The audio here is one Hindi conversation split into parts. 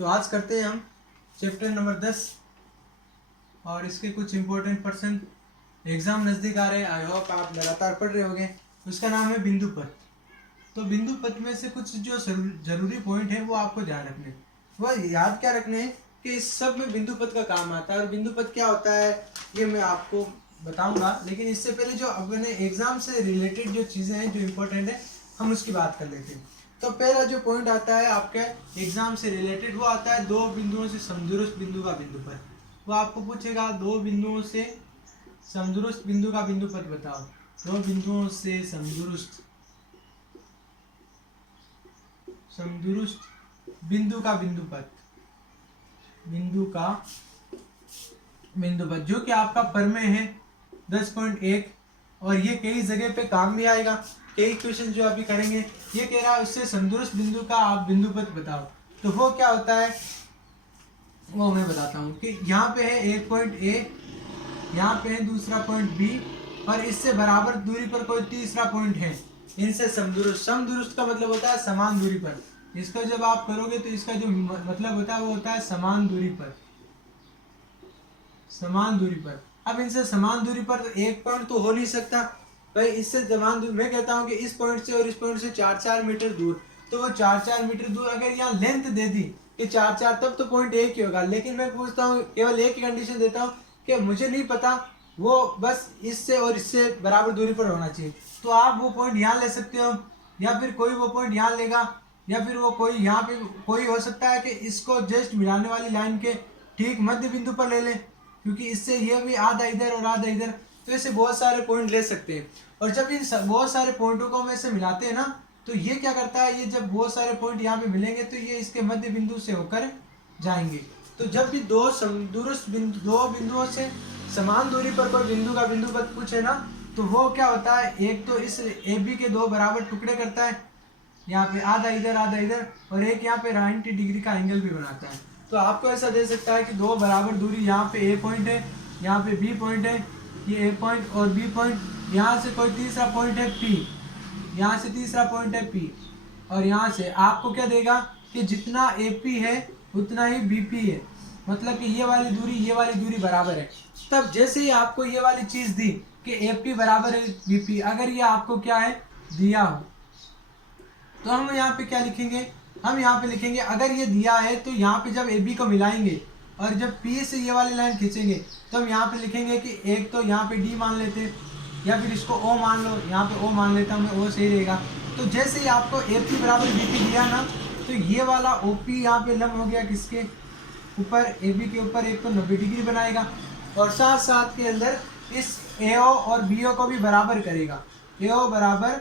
तो आज करते हैं हम चैप्टर नंबर 10 और इसके कुछ इम्पोर्टेंट पर्सन एग्जाम नज़दीक आ रहे हैं। आई होप आप लगातार पढ़ रहे होंगे। उसका नाम है बिंदु पथ। तो बिंदु पथ में से कुछ जो जरूरी पॉइंट है वो आपको ध्यान रखने, वह याद क्या रखने हैं कि इस सब में बिंदु पथ का काम आता है। और बिंदु पथ क्या होता है ये मैं आपको बताऊंगा, लेकिन इससे पहले जो अपने एग्जाम से रिलेटेड जो चीज़ें हैं जो इम्पोर्टेंट है हम उसकी बात कर लेते हैं। तो पहला जो पॉइंट आता है आपके एग्जाम से रिलेटेड वो आता है दो बिंदुओं से समदूरस्थ बिंदु का बिंदु पथ। वो आपको पूछेगा दो बिंदुओं से समदूरस्थ बिंदु का बिंदु पथ बताओ। दो बिंदुओं से समदूरस्थ बिंदु का बिंदु पथ, जो कि आपका परमेय है 10.1 और ये कई जगह पे काम भी आएगा। कई क्वेश्चन जो अभी करेंगे ये कह रहा है उससे समदूरस्थ बिंदु का आप बिंदु पथ बताओ। तो वो क्या होता है वो मैं बताता हूँ कि यहाँ पे है एक पॉइंट ए, यहाँ पे है दूसरा पॉइंट बी और इससे बराबर दूरी पर कोई तीसरा पॉइंट है। इनसे समदूरस्थ का मतलब होता है समान दूरी पर। इसका जब आप करोगे तो इसका जो मतलब होता है वो होता है समान दूरी पर। अब इनसे समान दूरी पर तो एक पॉइंट तो हो नहीं सकता भाई। इससे समान दूरी मैं कहता हूँ कि इस पॉइंट से और इस पॉइंट से 4-4 मीटर दूर, तो वो 4-4 मीटर दूर अगर यहाँ लेंथ दे दी कि 4-4 तब तो पॉइंट एक ही होगा। लेकिन मैं पूछता हूँ केवल एक ही कंडीशन देता हूँ कि मुझे नहीं पता वो बस इससे और इससे बराबर दूरी पर होना चाहिए। तो आप वो पॉइंट यहाँ ले सकते हो या फिर कोई वो पॉइंट यहाँ लेगा या फिर वो कोई यहाँ पे कोई हो सकता है कि इसको जस्ट मिलाने वाली लाइन के ठीक मध्य बिंदु पर ले ले, क्योंकि इससे ये भी आधा इधर और आधा इधर। तो ऐसे बहुत सारे पॉइंट ले सकते हैं। और जब इन बहुत सारे पॉइंटों को हम ऐसे मिलाते हैं ना तो ये क्या करता है, ये जब बहुत सारे पॉइंट यहाँ पे मिलेंगे तो ये इसके मध्य बिंदु से होकर जाएंगे। तो जब भी दो बिंदुओं से समान दूरी पर कोई बिंदु का बिंदु पथ पूछे ना तो वो क्या होता है, एक तो इस ए बी के दो बराबर टुकड़े करता है, यहाँ पे आधा इधर और एक यहाँ पे 90 डिग्री का एंगल भी बनाता है। तो आपको ऐसा दे सकता है कि दो बराबर दूरी, यहाँ पे ए पॉइंट है, यहाँ पे बी पॉइंट है, ये ए पॉइंट और बी पॉइंट, यहाँ से कोई तीसरा पॉइंट है पी, यहाँ से तीसरा पॉइंट है पी, और यहाँ से आपको क्या देगा कि जितना ए पी है उतना ही बी पी है, मतलब कि ये वाली दूरी बराबर है। तब जैसे ही आपको ये वाली चीज़ दी कि ए पी बराबर है बी पी, अगर ये आपको क्या है दिया हो तो हम यहाँ पे क्या लिखेंगे, हम यहाँ पे लिखेंगे अगर ये दिया है तो यहाँ पे जब ए बी को मिलाएंगे और जब पी से ये वाली लाइन खींचेंगे तो हम यहाँ पे लिखेंगे कि एक तो यहाँ पे डी मान लेते या फिर इसको ओ मान लो, यहाँ पे ओ मान लेता हूँ मैं, ओ सही रहेगा। तो जैसे ही आपको ए पी बराबर बी पी दिया ना तो ये वाला ओ पी यहाँ पे लंब हो गया किसके ऊपर, ए बी के ऊपर, एक तो 90 डिग्री बनाएगा और साथ साथ के अंदर इस ए ओ और बी ओ को भी बराबर करेगा। ए ओ बराबर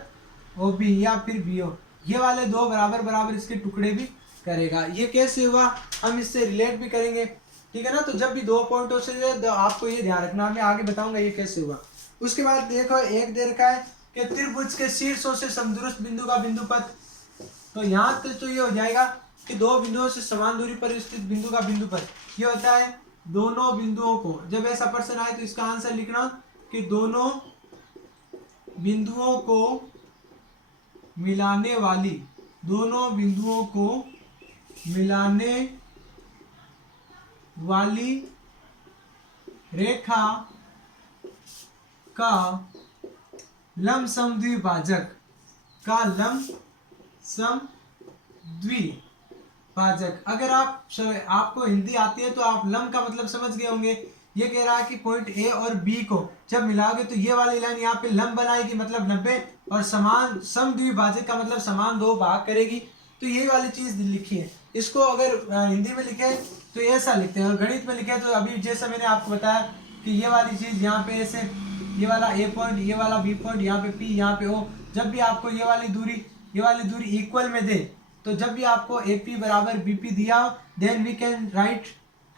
ओ बी या फिर बी ओ, ये वाले दो बराबर इसके टुकड़े भी करेगा। ये कैसे हुआ हम इससे रिलेट भी करेंगे, ठीक है ना। तो जब भी दो पॉइंटों से तो आपको ये ध्यान रखना, मैं आगे बताऊंगा ये कैसे हुआ। उसके बाद देखो एक दे रखा है कि त्रिभुज के शीर्षों से समदूरस्थ बिंदु का बिंदु पथ। तो यहाँ तो ये हो जाएगा कि दो बिंदुओं से समान दूरी पर स्थित बिंदु का बिंदु पथ। ये होता है दोनों बिंदुओं को, जब ऐसा प्रश्न आए तो इसका आंसर लिखना कि दोनों बिंदुओं को मिलाने वाली रेखा का लंब समद्विभाजक अगर आपको हिंदी आती है तो आप लंब का मतलब समझ गए होंगे। ये कह रहा है कि पॉइंट ए और बी को जब मिलाओगे तो ये वाली लाइन यहाँ पे लंब बनाएगी मतलब 90, और समान समद्विभाजक का मतलब समान दो भाग करेगी। तो यही वाली चीज लिखी है। इसको अगर हिंदी में लिखे तो ऐसा लिखते हैं और गणित में लिखे तो अभी जैसा मैंने आपको बताया कि ये वाली चीज यहाँ पे ऐसे, ये वाला ए पॉइंट, ये वाला बी पॉइंट, यहाँ पे पी, यहाँ पे ओ। जब भी आपको ये वाली दूरी इक्वल में दे, तो जब भी आपको ए पी बराबर बी पी दिया देन वी कैन राइट,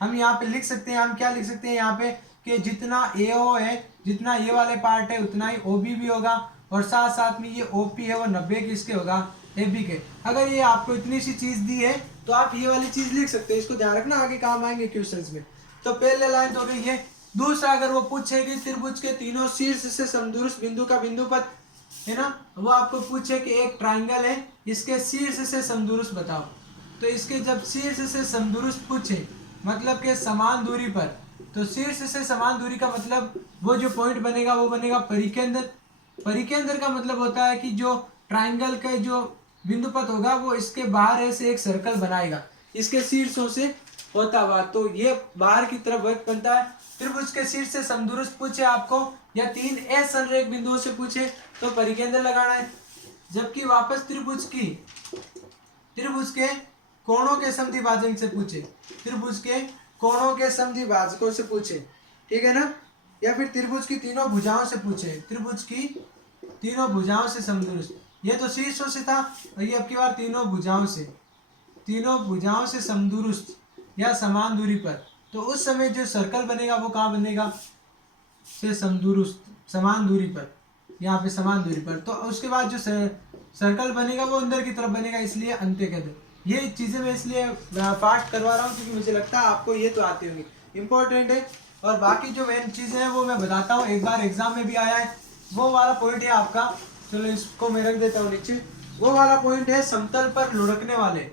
हम यहाँ पे लिख सकते हैं, हम क्या लिख सकते हैं यहाँ पे कि जितना ए ओ है, जितना ये वाले पार्ट है उतना ही ओ बी भी होगा, और साथ साथ में ये ओ पी है वो 90 किसके होगा, ए बी के। अगर ये आपको इतनी सी चीज दी है तो आप ये वाली चीज लिख सकते हैं। इसको ध्यान रखना, आगे काम आएंगे क्वेश्चंस में। तो पहले लाइन तो हो गई ये। दूसरा अगर वो पूछे कि त्रिभुज के तीनों शीर्ष से समदूरस्थ बिंदु का बिंदु पथ है ना, वो आपको पूछे कि एक ट्राइंगल है इसके शीर्ष से समदूरस्थ बताओ, तो इसके जब शीर्ष से समदुरुस्त पूछे मतलब के समान दूरी पर, तो शीर्ष से समान दूरी का मतलब वो जो पॉइंट बनेगा वो बनेगा परिकेंद्र। परिकेंद्र का मतलब होता है कि जो ट्राइंगल का जो बिंदुपथ होगा वो इसके बाहर से एक सर्कल बनाएगा इसके शीर्षों से होता हुआ, तो ये बाहर की तरफ वृत्त बनता है। त्रिभुज के शीर्ष से समदुरुस्त पूछे आपको या 3 असंरेख बिंदुओं से पूछे तो परिकेंद्र लगाना है। जबकि वापस त्रिभुज के कोणों के समद्विभाजक से पूछे, त्रिभुज के कोणों के समद्विभाजकों से पूछे, ठीक है ना, या फिर त्रिभुज की तीनों भुजाओं से पूछे, त्रिभुज की तीनों भुजाओं से समदुरुस्त, ये तो शीर्षों से था और ये अब की बार तीनों भुजाओं से समदुरुस्त या समान दूरी पर, तो उस समय जो सर्कल बनेगा वो कहाँ बनेगा, से समदुरुस्त समान दूरी पर, यहाँ पे समान दूरी पर। तो उसके बाद जो सर्कल बनेगा वो अंदर की तरफ बनेगा, इसलिए अंत्यकेंद्र। ये चीज़ें मैं इसलिए फास्ट करवा रहा हूँ क्योंकि मुझे लगता है आपको ये तो आती होंगी, इंपॉर्टेंट है। और बाकी जो मेन चीज़ें हैं वो मैं बताता हूँ, एक बार एग्जाम में भी आया है वो वाला पॉइंट है आपका। चलो इसको मैं रख देता हूँ नीचे। वो वाला पॉइंट है समतल पर लुढ़कने वाले,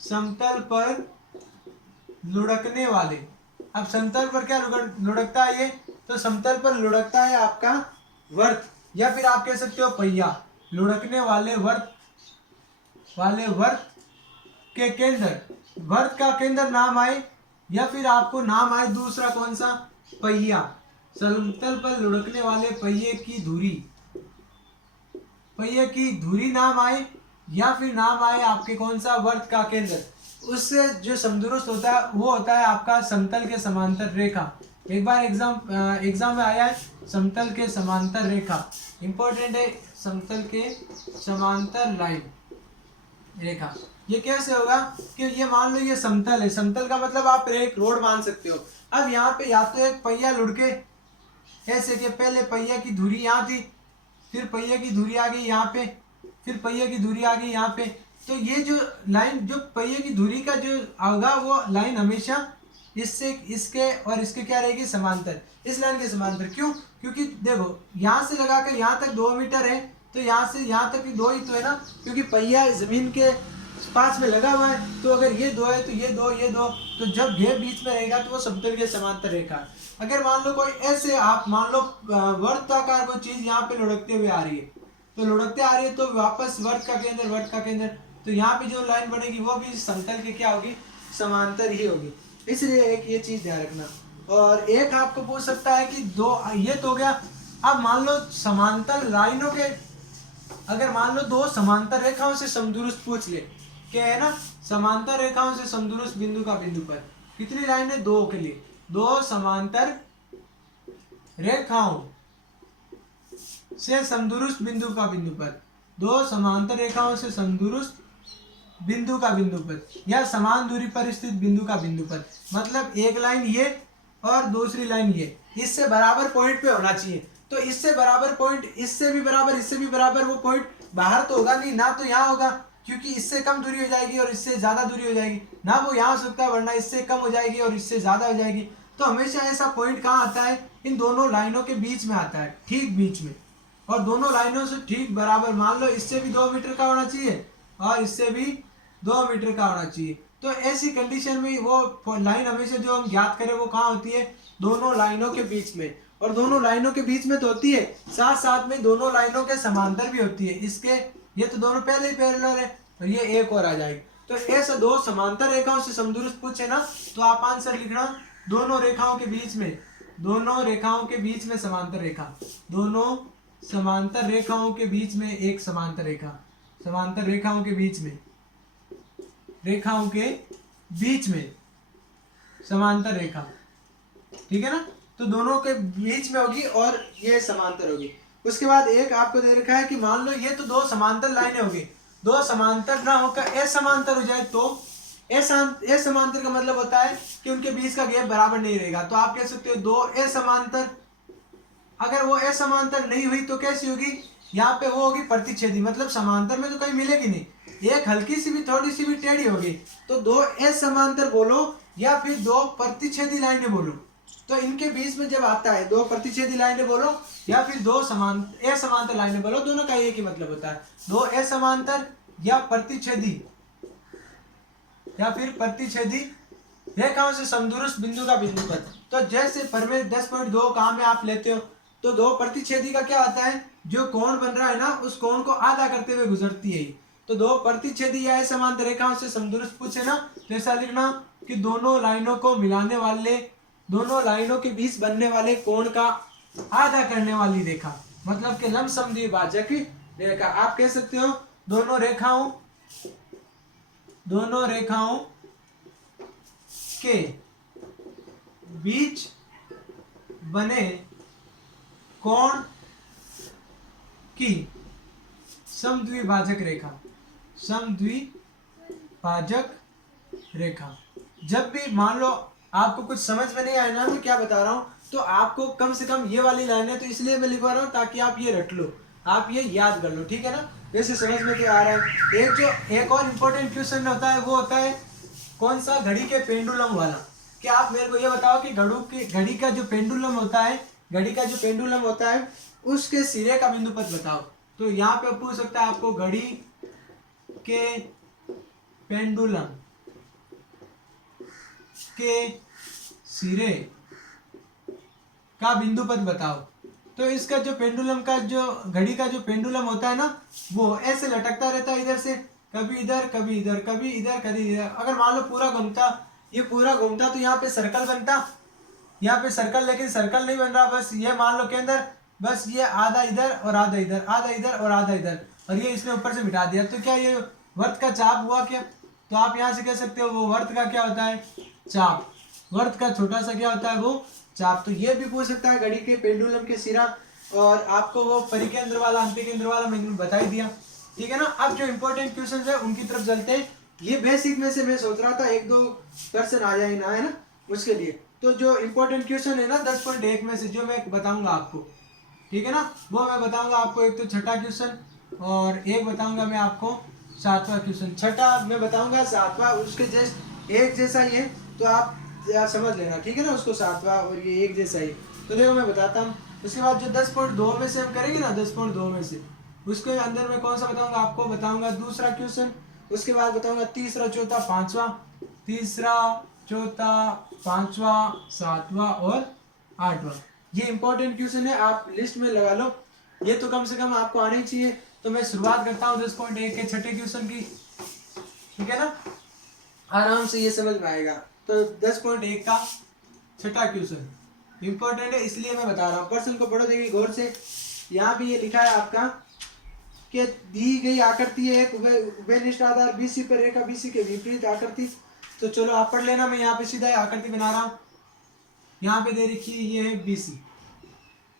समतल पर लुढ़कने वाले। अब समतल पर क्या लुढ़कता है ये, तो समतल पर लुढ़कता है आपका वर्त, या फिर आप कह सकते हो पहिया। लुढ़कने वाले वर्त के केंद्र, वर्त का केंद्र नाम आए या फिर आपको नाम आए दूसरा कौन सा, पहिया। समतल पर लुढ़कने वाले पहिए की धुरी नाम आए या फिर नाम आए आपके कौन सा, वर्त का केंद्र। उससे जो समदुरुस्त होता है वो होता है आपका समतल के समांतर रेखा। एक बार एग्जाम में आया है समतल के समांतर रेखा, इंपॉर्टेंट है, समतल के समांतर लाइन रेखा। ये कैसे होगा कि ये मान लो ये समतल है, समतल का मतलब आप एक रोड मान सकते हो। अब यहाँ पे या तो एक पहिया लुढ़के ऐसे कि पहले पहिया की धुरी यहाँ थी, फिर पहिया की धुरी आ गई यहाँ पे, फिर पहिया की धुरी आ गई यहाँ पे, तो ये जो लाइन जो पहिए की धुरी का जो होगा वो लाइन हमेशा इससे इसके और इसके क्या रहेगी, समांतर। इस लाइन के समांतर। क्यों, क्योंकि देखो यहाँ से लगाकर यहाँ तक 2 मीटर है, तो यहाँ से यहाँ तक भी 2 ही तो है ना, क्योंकि पहिया जमीन के पास में लगा हुआ है। तो अगर ये 2 है तो ये 2, तो जब गैप बीच में रहेगा तो वो समतल के समांतर रेखा है। अगर मान लो कोई ऐसे आप मान लो वर्ताकार कोई चीज यहाँ पे लुढ़कते हुए आ रही है, तो लुढ़कते आ रही है तो वापस वर्त का केंद्र, तो यहाँ पे जो लाइन बनेगी वो भी समतल के क्या होगी, समांतर ही होगी। इसलिए एक ये चीज ध्यान रखना। और एक आपको पूछ सकता है कि 2 ये तो हो गया। अब मान लो समांतर लाइनों के, अगर मान लो 2 समांतर रेखाओं से समदुरुस्त पूछ ले, क्या है ना, समांतर रेखाओं से समदुरुस्त बिंदु का बिंदु पर कितनी लाइन है, 2 के लिए 2 समांतर रेखाओं से समदुरुस्त बिंदु का बिंदु पर, 2 समांतर रेखाओं से समदुरुस्त बिंदु का बिंदु पर या समान दूरी पर स्थित बिंदु का बिंदु पर, मतलब एक लाइन ये और दूसरी लाइन ये, इससे बराबर पॉइंट पे होना चाहिए। तो इससे बराबर पॉइंट, इससे भी बराबर, वो पॉइंट बाहर तो होगा नहीं ना, तो यहाँ होगा, क्योंकि इससे कम दूरी हो जाएगी और इससे ज्यादा दूरी हो जाएगी ना, वो यहाँ हो सकता है, वरना इससे कम हो जाएगी और इससे ज्यादा हो जाएगी। तो हमेशा ऐसा पॉइंट कहाँ आता है, इन दोनों लाइनों के बीच में आता है, ठीक बीच में, और दोनों लाइनों से ठीक बराबर। मान लो इससे भी 2 मीटर का होना चाहिए और इससे भी 2 मीटर का होना चाहिए। तो ऐसी कंडीशन में वो लाइन हमेशा जो हम ज्ञात करें वो कहाँ होती है, दोनों लाइनों के बीच में। और दोनों लाइनों के बीच में तो होती है, साथ साथ में दोनों लाइनों के समांतर भी होती है। इसके ये तो दोनों पहले ही पैरेलल है, और ये एक और आ जाएगी। तो ऐसे 2 समांतर रेखाओं से समदुरुस्त पूछे ना, तो आप आंसर लिखना, दोनों रेखाओं के बीच में समांतर रेखा, दोनों समांतर रेखाओं के बीच में एक समांतर रेखा, समांतर रेखाओं के बीच में समांतर रेखा, ठीक है ना। तो दोनों के बीच में होगी और ये समांतर होगी। उसके बाद एक आपको दे रखा है कि मान लो ये तो 2 समांतर लाइनें होगी, 2 समांतर ना होकर असमांतर हो जाए, तो असमांतर का मतलब होता है कि उनके बीच का गैप बराबर नहीं रहेगा। तो आप कह सकते हो 2 असमांतर। अगर वो असमांतर नहीं हुई तो कैसी होगी, यहाँ पे वो होगी प्रतिच्छेदी, मतलब समांतर में तो कहीं मिलेगी नहीं, एक हल्की सी भी थोड़ी सी भी टेढ़ी होगी। तो 2 असमांतर बोलो या फिर 2 प्रतिच्छेदी लाइनें बोलो, तो इनके बीच में जब आता है 2 प्रतिच्छेदी लाइनें बोलो या फिर 2 असमांतर लाइनें बोलो, दोनों का एक ही मतलब होता है, 2 असमांतर या प्रतिच्छेदी या फिर प्रतिच्छेदी रेखाओं से समदूरस्थ बिंदु का बिंदुपथ। तो जैसे परमें 10.2 काम में आप लेते हो तो दो प्रतिच्छेदी का क्या होता है, जो कोण बन रहा है ना उस कोण को आधा करते हुए गुजरती है। तो दो प्रतिच्छेदी या समांतर रेखाओं से समदूरस्थ पूछे ना तो ऐसा लिखना कि दोनों लाइनों को मिलाने वाले, दोनों लाइनों के बीच बनने वाले कोण का आधा करने वाली रेखा, मतलब कि लंब समद्विभाजक रेखा। आप कह सकते हो दोनों रेखाओं के बीच बने कोण की समद्विभाजक रेखा, समद्विभाजक रेखा। जब भी मान लो आपको कुछ समझ में नहीं आया ना मैं क्या बता रहा हूं, तो आपको कम से कम ये वाली लाइन है तो इसलिए मैं लिखवा रहा हूं ताकि आप ये रट लो, आप ये याद कर लो, ठीक है ना। वैसे समझ में तो आ रहा है। एक और इम्पोर्टेंट क्वेश्चन होता है, वो होता है कौन सा, घड़ी के पेंडुलम वाला। कि आप मेरे को ये बताओ कि घड़ी का जो पेंडुलम होता है, घड़ी का जो पेंडुलम होता है उसके सिरे का बिंदुपथ बताओ। तो यहाँ पे पूछ सकता है आपको घड़ी के पेंडुलम के सिरे का बिंदुपथ बताओ। तो इसका जो पेंडुलम का जो घड़ी का जो पेंडुलम होता है ना वो ऐसे लटकता रहता है, इधर से कभी इधर कभी इधर कभी इधर कभी इधर। अगर मान लो पूरा घूमता, ये पूरा घूमता तो यहाँ पे सर्कल बनता, यहाँ पे सर्कल, लेकिन सर्कल नहीं बन रहा, बस ये मान लो के अंदर बस ये आधा इधर और आधा इधर, आधा इधर और आधा इधर, और ये इसने ऊपर से मिटा दिया। तो क्या ये वर्त का चाप हुआ क्या? तो आप यहाँ से कह सकते हो वो वर्त का क्या होता है, चाप। वर्त का छोटा सा क्या होता है, वो चाप। तो ये भी पूछ सकता है घड़ी के पेंडुलम के सिरा, और आपको वो परिकेंद्र वाला अंतकेंद्र वाला मैंने बता ही दिया, ठीक है ना। अब जो इंपॉर्टेंट क्वेश्चन है उनकी तरफ चलते हैं। ये बेसिक में से मैं सोच रहा था 1-2% आ जाए ना, है ना, उसके लिए। तो जो इंपॉर्टेंट क्वेश्चन है ना 10.1 में से जो मैं बताऊंगा आपको, ठीक है ना, वो मैं बताऊंगा आपको। एक तो छठा क्वेश्चन और एक बताऊंगा मैं आपको 7वां क्वेश्चन। छठा मैं बताऊंगा, 7वां उसके जस्ट एक जैसा ही है, तो आप समझ लेना, ठीक है ना, उसको 7वां और ये एक जैसा ही। तो देखो मैं बताता हूँ। उसके बाद जो 10.2 में से हम करेंगे ना, 10.2 में से उसके अंदर मैं कौन सा बताऊंगा आपको, बताऊंगा दूसरा क्वेश्चन। उसके बाद बताऊंगा तीसरा, चौथा, पांचवा, तीसरा, चौथा, पांचवा, 7वां और 8वां। ये इंपॉर्टेंट क्वेश्चन है, आप लिस्ट में लगा लो, ये तो कम से कम आपको आने चाहिए। तो मैं शुरुआत करता हूँ 10.1 के छठे क्वेश्चन की, ठीक है ना, आराम से ये समझ में आएगा। तो 10.1 का छठा क्वेश्चन इंपॉर्टेंट है इसलिए मैं बता रहा हूँ। प्रश्न को पढ़ो, देखिए गौर से। यहाँ पे ये लिखा है आपका कि दी गई आकृति है एक उभयनिष्ठ आधार बीसी पर रेखा बीसी के विपरीत आकृति। तो चलो आप पढ़ लेना, मैं यहाँ पे सीधा आकृति बना रहा हूँ। यहाँ पे दे रखी है ये है बीसी,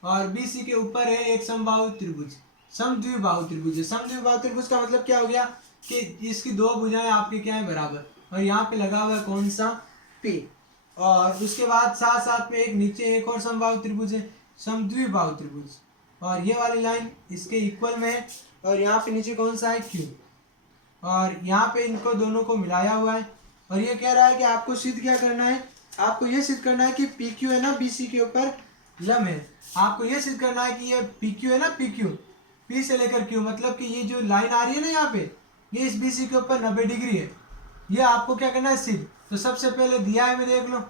और बीसी के ऊपर है एक समबाहु त्रिभुज, समद्विबाहु त्रिभुज है। समद्विबाहु त्रिभुज का मतलब क्या हो गया कि इसकी दो भुजाएं आपके क्या है, बराबर, और यहाँ पे लगा हुआ है कौन सा, P। और उसके बाद साथ साथ में एक नीचे एक और समबाहु त्रिभुज है, समद्विबाहु त्रिभुज, और ये वाली लाइन इसके इक्वल में है, और यहाँ पे नीचे कौन सा है, Q। और यहाँ पे इनको दोनों को मिलाया हुआ है, और ये कह रहा है कि आपको सिद्ध क्या करना है, आपको ये सिद्ध करना है कि PQ है ना BC के ऊपर लंब है। आपको ये सिद्ध करना है कि ये PQ है ना, PQ P से लेकर Q, मतलब कि ये जो लाइन आ रही है ना यहाँ पे, ये इस BC के ऊपर 90 डिग्री है। ये आपको क्या करना है, सिद्ध। तो सबसे पहले दिया है, मैं देख लो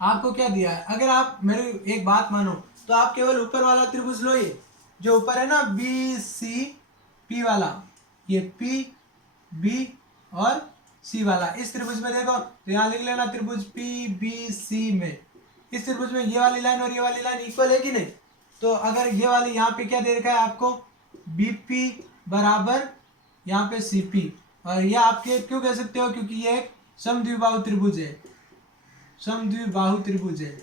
आपको क्या दिया है। अगर आप मेरी एक बात मानो तो आप केवल ऊपर वाला त्रिभुज लो, ये जो ऊपर है ना BCP वाला, ये PB और C वाला, इस त्रिभुज में देखो तो यहाँ लिख लेना त्रिभुज PBC में, इस त्रिभुज में ये वाली लाइन और ये वाली लाइन इक्वल है कि नहीं। तो अगर ये वाली यहाँ पे क्या दे रखा है आपको, BP बराबर यहाँ पे CP, और ये आपके क्यों कह सकते हो, क्योंकि ये एक समद्विबाहु त्रिभुज है, समद्विबाहु त्रिभुज है,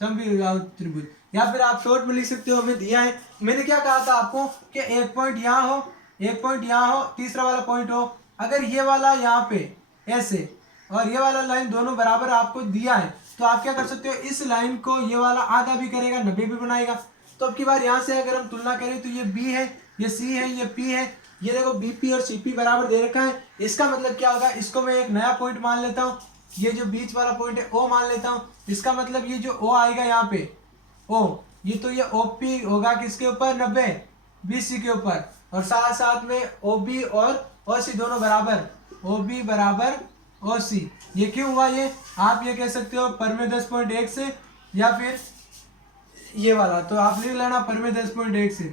समद्विबाहु त्रिभुज। या फिर आप शॉर्ट में लिख सकते हो, हमें दिया है, मैंने क्या कहा था आपको कि एक पॉइंट यहाँ हो, एक पॉइंट यहाँ हो, तीसरा वाला पॉइंट हो। अगर ये वाला यहाँ पे ऐसे और ये वाला लाइन दोनों बराबर आपको दिया है, तो आप क्या कर सकते हो, इस लाइन को ये वाला आधा भी करेगा, 90 भी बनाएगा। तो अब की बार यहाँ से अगर हम तुलना करें तो ये B है, ये C है, ये P है, ये देखो BP और CP बराबर दे रखा है। इसका मतलब क्या होगा, इसको मैं एक नया पॉइंट मान लेता हूँ, ये जो बीच वाला पॉइंट है O मान लेता हूँ। इसका मतलब ये जो O आएगा यहाँ पे O, ये तो ये OP होगा किसके ऊपर, 90 BC के ऊपर, और साथ साथ में OB और OC दोनों बराबर ओ बी बराबर ओ सी। ये क्यों हुआ? ये आप ये कह सकते हो परमे 10.1 से, या फिर ये वाला, तो आप लिख लेना परमे 10.1 से,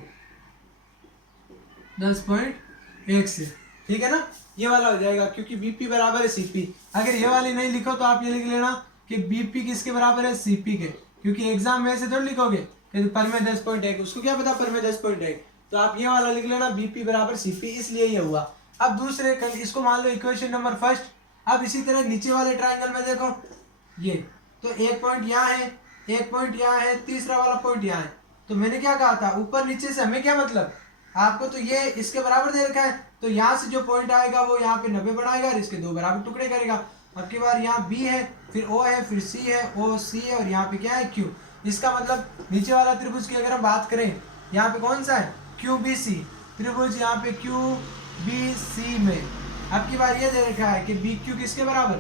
10.1 से, ठीक है ना, ये वाला हो जाएगा, क्योंकि बीपी बराबर है सीपी। अगर ये वाली नहीं लिखो तो आप ये लिख लेना कि बीपी किसके बराबर है? सीपी के, क्योंकि एग्जाम में ऐसे थोड़ा लिखोगे कि परमे 10.1, उसको क्या पता परमे 10.1, तो आप ये वाला लिख लेना बीपी बराबर सीपी, इसलिए ये हुआ। अब दूसरे इसको मान लो इक्वेशन नंबर फर्स्ट। अब इसी तरह नीचे वाले ट्राइंगल में देखो, ये तो एक पॉइंट यहाँ है, एक पॉइंट यहाँ है, तीसरा वाला पॉइंट यहाँ है। तो मैंने क्या कहा था, ऊपर नीचे से हमें क्या मतलब, आपको तो ये इसके बराबर दे रखा है, तो यहाँ से जो पॉइंट आएगा वो यहाँ पे 90 बनाएगा और इसके दो बराबर टुकड़े करेगा। अब की बार यहाँ बी है, फिर ओ है, फिर सी है, ओ सी है, और यहाँ पे क्या है? क्यू। इसका मतलब नीचे वाला त्रिभुज की अगर हम बात करें, यहाँ पे कौन सा है? क्यू बी सी त्रिभुज, यहाँ पे क्यू बी सी में अब की बार ये दे रखा है कि बी क्यू किसके बराबर?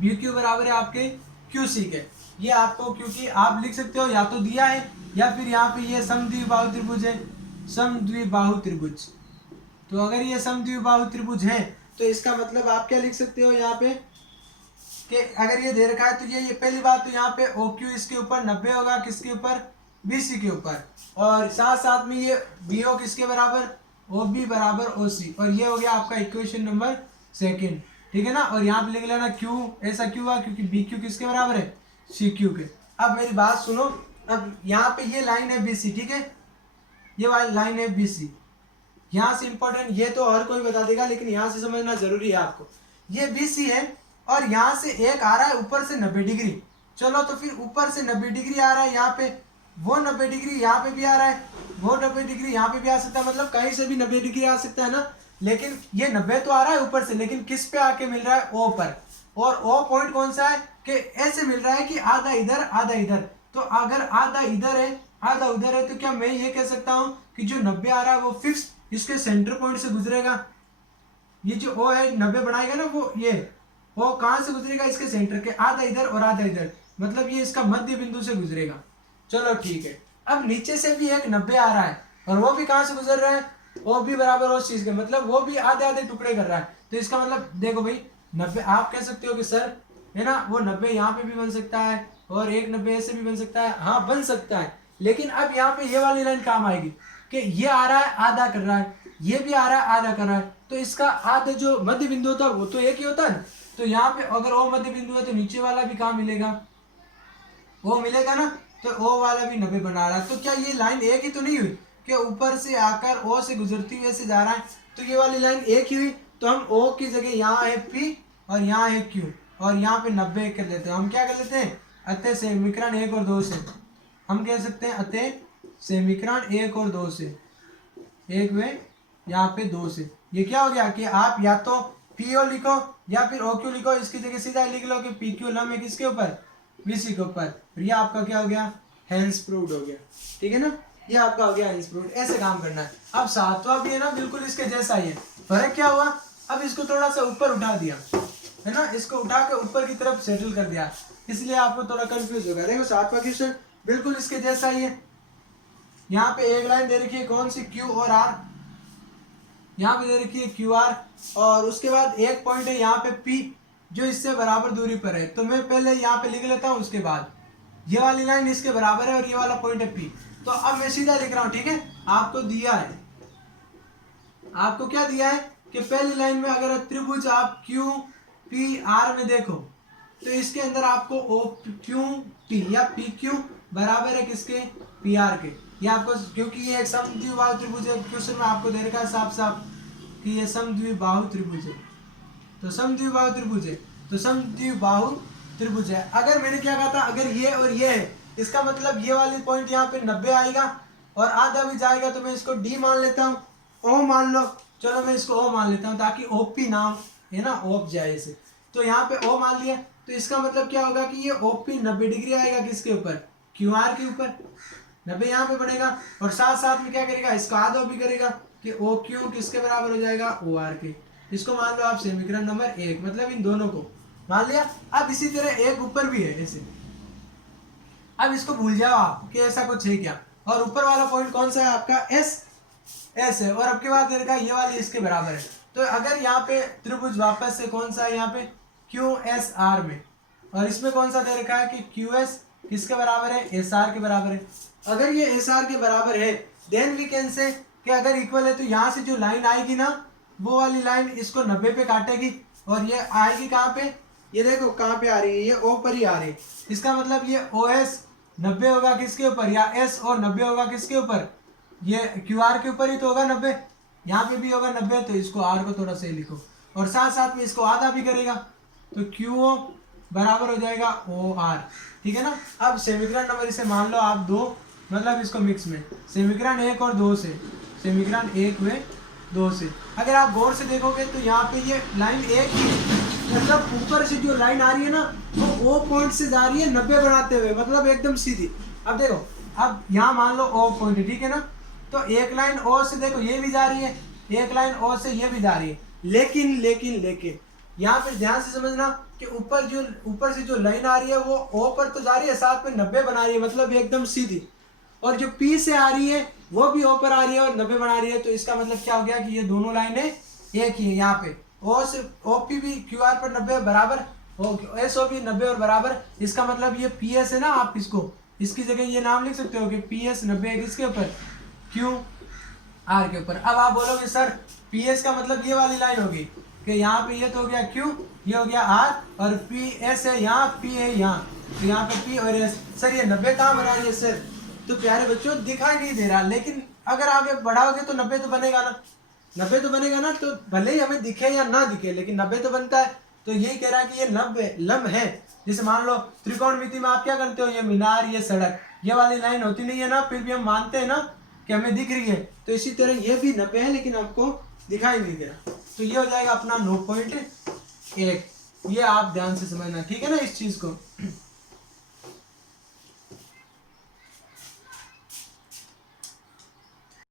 बी क्यू बराबर है आपके क्यू सी के। ये आपको, क्योंकि आप लिख सकते हो या तो दिया है, या फिर यहाँ पे ये समद्विबाहु त्रिभुज है, समद्विबाहु त्रिभुज। तो अगर ये समद्विबाहु त्रिभुज है तो इसका मतलब आप क्या लिख सकते हो यहाँ पे, कि अगर ये दे रखा है तो ये पहली बात तो यहाँ पे ओ क्यू इसके ऊपर 90 होगा, किसके ऊपर? बी सी के ऊपर, और साथ साथ में ये बी ओ किसके बराबर? ओ बी बराबर ओ सी, और ये हो गया आपका इक्वेशन नंबर सेकेंड, ठीक है ना। और यहाँ पे लिख लेना क्यू, ऐसा क्यों हुआ? क्योंकि बी क्यू किसके बराबर है? सी क्यू के। अब मेरी बात सुनो, अब यहाँ पे ये लाइन है बी सी, ठीक है, ये वाली लाइन है बी सी। यहाँ से इंपॉर्टेंट, ये तो हर कोई बता देगा, लेकिन यहाँ से समझना जरूरी है आपको। ये बी सी है, और यहाँ से एक आ रहा है ऊपर से 90 डिग्री। चलो तो फिर ऊपर से 90 डिग्री आ रहा है यहाँ पे, वो 90 डिग्री यहाँ पे भी आ रहा है, वो 90 डिग्री यहाँ पे भी आ सकता है, मतलब कहीं से भी 90 डिग्री आ सकता है ना। लेकिन ये 90 तो आ रहा है ऊपर से, लेकिन किस पे आके मिल रहा है? ओ पर। और ओ पॉइंट कौन सा है कि ऐसे मिल रहा है कि आधा इधर आधा इधर। तो अगर आधा इधर है आधा उधर है, तो क्या मैं ये कह सकता हूँ कि जो 90 आ रहा है वो फिक्स इसके सेंटर पॉइंट से गुजरेगा? ये जो ओ है 90 बनाएगा ना, वो ये ओ कहाँ से गुजरेगा? इसके सेंटर के, आधा इधर और आधा इधर, मतलब ये इसका मध्य बिंदु से गुजरेगा। चलो ठीक है। अब नीचे से भी एक 90 आ रहा है, और वो भी कहाँ से गुजर रहा है? ओ भी बराबर उस चीज के, मतलब वो भी आधे आधे टुकड़े कर रहा है। तो इसका मतलब देखो भाई, 90 आप कह सकते हो कि सर है ना, वो 90 यहाँ पे भी बन सकता है, और एक 90 ऐसे भी बन सकता है। हाँ बन सकता है, लेकिन अब यहाँ पे ये वाली लाइन काम आएगी कि ये आ रहा है आधा कर रहा है, ये भी आ रहा है आधा कर रहा है, तो इसका आधा जो मध्य बिंदु होता है वो तो एक ही होता है। तो यहाँ पे अगर ओ मध्य बिंदु है तो नीचे वाला भी कहाँ मिलेगा? ओ मिलेगा ना। तो ओ वाला भी 90 बना रहा है। तो क्या ये लाइन एक ही तो नहीं हुई कि ऊपर से आकर ओ से गुजरती हुए से जा रहा है? तो ये वाली लाइन एक ही हुई। तो हम ओ की जगह यहाँ है पी और यहाँ है क्यू, और यहाँ पे 90 कर लेते हैं। हम क्या कर लेते हैं? अतः समीकरण 1 और 2 से हम कह सकते हैं, अतः समीकरण 1 और 2 से, एक में यहाँ पे 2 से, ये क्या हो गया कि आप या तो पी ओ लिखो या फिर ओ क्यू लिखो, इसकी जगह सीधा लिख लो कि पी क्यू लम है किसके ऊपर? बीसी के ऊपर। ये आपका क्या हो गया? हेंस प्रूव्ड हो गया, ठीक है ना। ये आपका हो गया हेंस प्रूव्ड। ऐसे काम करना है। अब सातवां भी है ना, बिल्कुल इसके जैसा ही है। फर्क क्या हुआ? अब इसको थोड़ा सा ऊपर उठा दिया है ना, इसको उठा के ऊपर की तरफ सेटल कर दिया, इसलिए आपको थोड़ा कंफ्यूज होगा। देखो सातवां क्वेश्चन बिल्कुल इसके जैसा ही है। यहाँ पे एक लाइन दे रखी है, कौन सी? क्यू और आर। यहाँ पे दे रखी है क्यू आर, और उसके बाद एक पॉइंट है यहाँ पे पी, जो इससे बराबर दूरी पर है। तो मैं पहले यहाँ पे लिख लेता हूँ, उसके बाद ये वाली लाइन इसके बराबर है और ये वाला पॉइंट है पी। तो अब मैं सीधा लिख रहा हूँ, ठीक है। आपको दिया है, आपको क्या दिया है कि पहली लाइन में अगर त्रिभुज आप क्यू पी आर में देखो, तो इसके अंदर आपको ओ क्यू टी या पी क्यू बराबर है किसके? पी आर के। ये आपको, क्योंकि ये एक समद्विबाहु त्रिभुज है, क्वेश्चन में आपको दे रखा है साफ साफ कि ये समद्विबाहु त्रिभुज है। तो समद्विबाहु त्रिभुज है, तो समद्विबाहु त्रिभुज है। अगर मैंने क्या कहा था, अगर ये और ये है, इसका मतलब ये वाली पॉइंट यहाँ पे 90 आएगा और आधा भी जाएगा, तो मैं इसको डी मान लेता हूँ, ओ मान लो। चलो मैं इसको ओ मान लेता हूँ, ताकि ओपी नाम है ना, ओप जाए इसे। तो यहाँ पे ओ मान लिया, तो इसका मतलब क्या होगा कि ये ओपी 90 डिग्री आएगा किसके ऊपर? क्यू आर के ऊपर। 90 यहाँ पे बनेगा, और साथ साथ में क्या करेगा? इसका आधा भी करेगा कि ओ क्यू किसके बराबर हो जाएगा? ओ आर के। इसको मान लो आप समीकरण नंबर 1, मतलब इन दोनों को मान लिया। अब इसी तरह एक ऊपर भी है ऐसे। अब इसको भूल जाओ आप कि ऐसा कुछ है क्या। और ऊपर वाला पॉइंट कौन सा है आपका? एस। एस है, और अब के बाद दे रखा है ये वाली इसके बराबर है। तो अगर यहाँ पे त्रिभुज वापस से कौन सा है यहाँ पे क्यू एस आर में, और इसमें कौन सा दे रखा है कि क्यू एस किसके बराबर है, एस आर के बराबर है। अगर ये एस आर के बराबर है देन वी कैन से कि अगर इक्वल है तो यहाँ से जो लाइन आएगी ना वो वाली लाइन इसको 90 पे काटेगी, और ये आएगी कहाँ पे, ये देखो कहाँ पे आ रही है, ये ओ पर ही आ रही है। इसका मतलब ये ओ एस 90 होगा किसके ऊपर, या एस ओ 90 होगा किसके ऊपर, ये क्यू आर के ऊपर ही तो होगा 90, यहाँ पे भी होगा 90, तो इसको आर को थोड़ा सही लिखो और साथ साथ में इसको आधा भी करेगा, तो क्यू ओ बराबर हो जाएगा ओ आर। ठीक है ना। अब समीकरण नंबर इसे मान लो आप 2, मतलब इसको मिक्स में समीकरण 1 और 2 से, समीकरण 1 व 2 से अगर आप गौर से देखोगे तो यहाँ पे ये लाइन एक ही, मतलब ऊपर से जो लाइन आ रही है ना वो ओ पॉइंट से जा रही है 90 बनाते हुए, मतलब एकदम सीधी। अब देखो, अब यहाँ मान लो ओ पॉइंट है, ठीक है ना, तो एक लाइन ओ से देखो ये भी जा रही है, एक लाइन ओ से ये भी जा रही है, लेकिन यहाँ पे ध्यान से समझना कि ऊपर से जो लाइन आ रही है वो ओ पर तो जा रही है, साथ में 90 बना रही है, मतलब एकदम सीधी, और जो पी से आ रही है वो भी ओ पर आ रही है और 90 बना रही है। तो इसका मतलब क्या हो गया कि ये दोनों लाइनें एक ही है। यहाँ पे ओ से ओ पी भी क्यू आर पर 90 बराबर, एस ओ भी 90 और बराबर, इसका मतलब ये पी एस है ना, आप इसको इसकी जगह ये नाम लिख सकते हो कि पी एस 90 किसके ऊपर, क्यू आर के ऊपर। अब आप बोलोगे सर पी एस का मतलब ये वाली लाइन होगी कि यहाँ पे ये तो हो गया क्यू, ये हो गया आर, और पी एस है यहाँ, पी है यहाँ, तो यहाँ पे पी और एस। सर ये 90 कहाँ बना रही है सर, तो प्यारे बच्चों दिखाई नहीं दे रहा, लेकिन अगर आगे बढ़ाओगे तो 90 तो बनेगा ना, 90 तो बनेगा ना, तो भले ही हमें दिखे या ना दिखे लेकिन 90 तो बनता है। तो यही कह रहा है कि ये लंब है। जैसे मान लो त्रिकोणमिति में आप क्या करते हो, ये मीनार, ये सड़क, ये वाली लाइन होती नहीं है ना, फिर भी हम मानते हैं ना कि हमें दिख रही है, तो इसी तरह ये भी 90 है लेकिन आपको दिखाई नहीं दे रहा। तो ये हो जाएगा अपना 9.1। ये आप ध्यान से समझना, ठीक है ना इस चीज को।